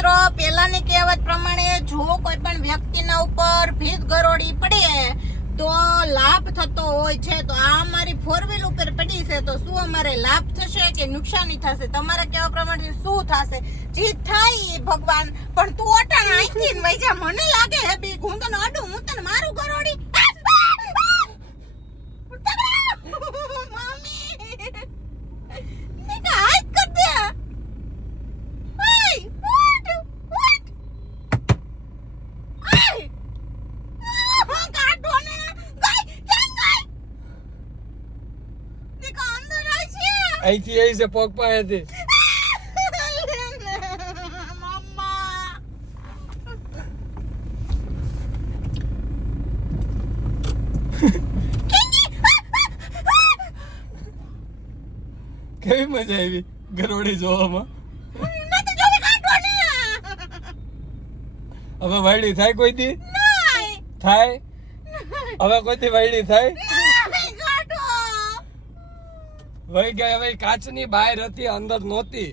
મિત્રો પેલાની કહેવત પ્રમાણે જો કોઈ પણ વ્યક્તિના ઉપર ભીત ગરોળી પડે તો લાભ થતો હોય છે, તો આ અમારી 4 વ્હીલ ઉપર પડી છે તો શું અમારે લાભ થશે કે નુકસાની થશે? તમારા કહેવા પ્રમાણે શું થશે? જીત થાય ભગવાન, પણ તું અટાણ અહીંથી ને વઈ જા. મને લાગે હે બી હું તને અડું, હું તને મારું ગરોળી. અહીંથી આવી છે પગ પાસેથી. કેવી મજા આવી ગરોળી જોવામાં? હવે વાયડી થાય કોઈ દી? થાય હવે કોઈ દી વાયડી થાય? વહી ગયા. હવે કાચની બહાર હતી, અંદર નહોતી.